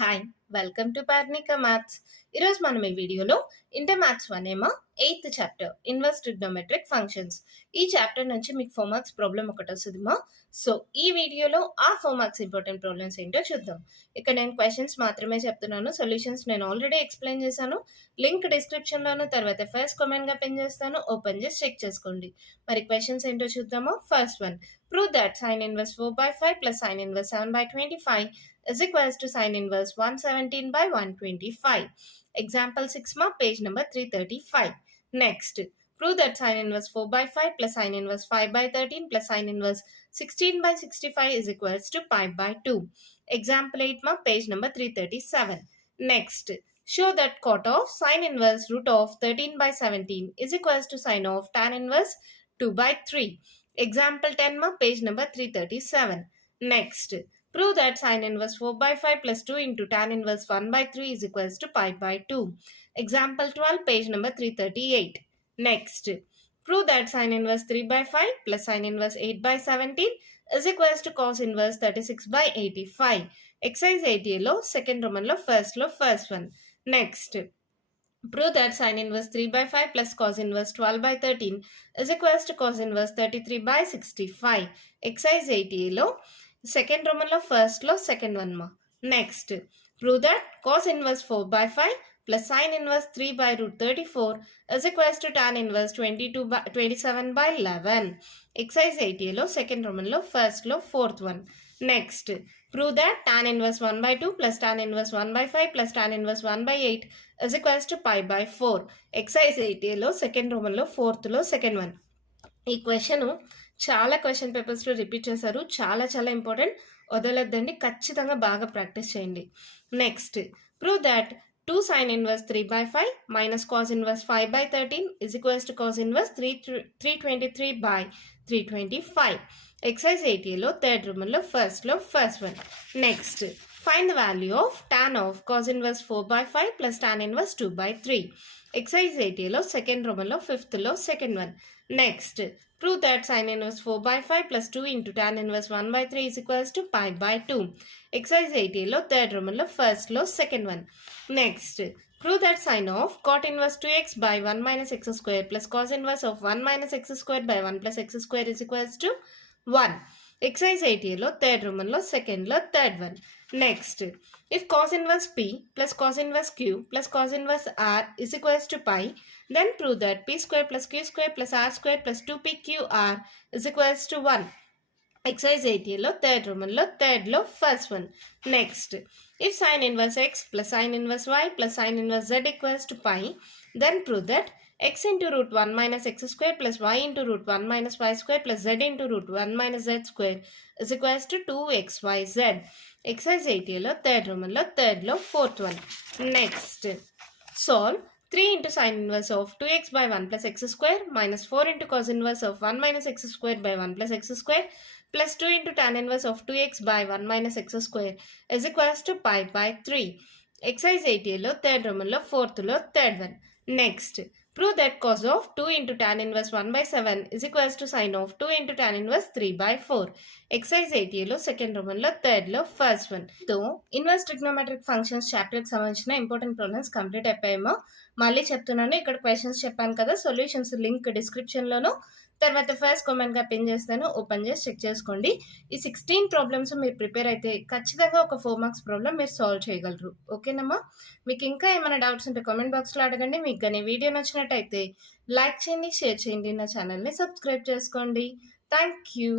Hi welcome to Parnika maths. ఈరోజు మనం ఈ వీడియోలో ఇంటర్ మ్యాథ్స్ 1 ఏమో 8th chapter inverse trigonometric functions. ఈ చాప్టర్ నుంచి మీకు 4 మార్క్స్ ప్రాబ్లం ఒకటి వస్తుందిమా. సో ఈ వీడియోలో ఆ 4 మార్క్స్ ఇంపార్టెంట్ ప్రాబ్లమ్స్ ఏంటో చూద్దాం. ఇక్కడ నేను క్వశ్చన్స్ మాత్రమే చెప్తున్నాను, సొల్యూషన్స్ నేను ఆల్రెడీ ఎక్స్ప్లెయిన్ చేశాను. లింక్ డిస్క్రిప్షన్లోను తర్వాత ఫస్ట్ కామెంట్గా పిన్ చేస్తాను, ఓపెన్ చేసి చెక్ చేసుకోండి. మరి క్వశ్చన్స్ ఏంటో చూద్దామా. First one, prove that sin inverse 4/5 plus sin inverse 7/25 is equals to sin inverse 117/125. Example 6 ma page number 335. Next, prove that sin inverse 4/5 plus sin inverse 5/13 plus sin inverse 16/65 is equals to pi by 2. Example 8 ma page number 337. Next, show that cot of sin inverse root of 13/17 is equals to sin of tan inverse 2/3. Example 10 ma page number 337. Next, prove that sin inverse 4/5 plus 2 into tan inverse 1/3 is equals to pi by 2. Example 12 page number 338. Next, prove that sin inverse 3/5 plus sin inverse 8/17 is equals to cos inverse 36/85. Exercise 80 lo second Roman lo first one. Next, prove that sin inverse 3/5 plus cos inverse 12/13 is equals to cos inverse 33/65. Exercise 80 lo second Roman lo first lo second one ma. Next, prove that cos inverse 4/5 plus sin inverse 3 by root 34 is equals to tan inverse 27/11. Exercise 80 lo second Roman lo first lo fourth one. Next, prove that tan inverse 1/2 plus tan inverse 1/5 plus tan inverse 1/8 is equals to pi by 4. Exercise 80 లో second Roman లో ఫోర్త్ లో second one. ఈ క్వశ్చన్ చాలా question papers లో రిపీట్ చేశారు, చాలా చాలా ఇంపార్టెంట్, వదలొద్దండి, ఖచ్చితంగా బాగా ప్రాక్టీస్ చేయండి. Next, prove that 2 sin inverse 3/5 minus cos inverse 5/13 is equals to cos inverse 323/325. Exercise 80 లో థర్డ్ రోమన్ లో first one. Next, find the value of tan of cos inverse 4/5 plus tan inverse 2/3. Exercise 80 లో సెకండ్ రోమన్ లో ఫిఫ్త్ లో second one. Next, prove that sin inverse 4/5 plus 2 into tan inverse 1/3 is equals to pi by 2. Exercise 80 లో third Roman లో ఫస్ట్ లో second one. Next, prove that sin of cot inverse 2x by 1 minus x square plus cos inverse of 1 minus x square by 1 plus x square is equals to 1. Exercise 80 లో third Roman లో సెకండ్ లో third one. Next, if cos inverse p plus cos inverse q plus cos inverse r is equals to pi, then prove that p square plus q square plus r square plus 2pqr is equals to 1. Exercise 80 లో third Roman లో థర్డ్ లో first one. Next, if sin inverse x plus sin inverse y plus sin inverse z equals to pi, then prove that x into root 1 minus x square plus y into root 1 minus y square plus z into root 1 minus z square is equals to 2xyz. Exercise 80 లో third Roman లో థర్డ్ లో fourth one. Next, solve 3 into sin inverse of 2x by 1 plus x square minus 4 into cos inverse of 1 minus x square by 1 plus x square plus 2 into tan inverse of 2x by 1 minus x square is equals to pi by 3. Exercise 80 లో third Roman లో ఫోర్త్ లో third one. Next, prove that cos of 2 into tan inverse 1/7 is equals to sin of 2 into tan inverse 3/4. Exercise 80 లో second Roman లో థర్డ్ లో first one. తో inverse trigonometric functions chapter కి సంబంధించిన important problems complete అయిపోయామో. మళ్ళీ చెప్తున్నాను, ఇక్కడ క్వశ్చన్స్ చెప్పాను కదా, సొల్యూషన్స్ లింక్ డిస్క్రిప్షన్ లోను తర్వాత ఫస్ట్ కామెంట్ గా పిన్ చేస్తాను, ఓపెన్ చేసి చెక్ చేసుకోండి. ఈ 16 ప్రాబ్లమ్స్ మీరు ప్రిపేర్ అయితే ఖచ్చితంగా ఒక 4 మార్క్స్ ప్రాబ్లం మీరు సాల్వ్ చేయగలరు. ఓకేనమ్మా. మీకు ఇంకా ఏమైనా డౌట్స్ ఉంటే కామెంట్ బాక్స్ లో అడగండి. మీకు కానీ వీడియో నచ్చినట్టయితే లైక్ చేయండి, షేర్ చేయండి, నా ఛానల్ని సబ్స్క్రైబ్ చేసుకోండి. Thank you.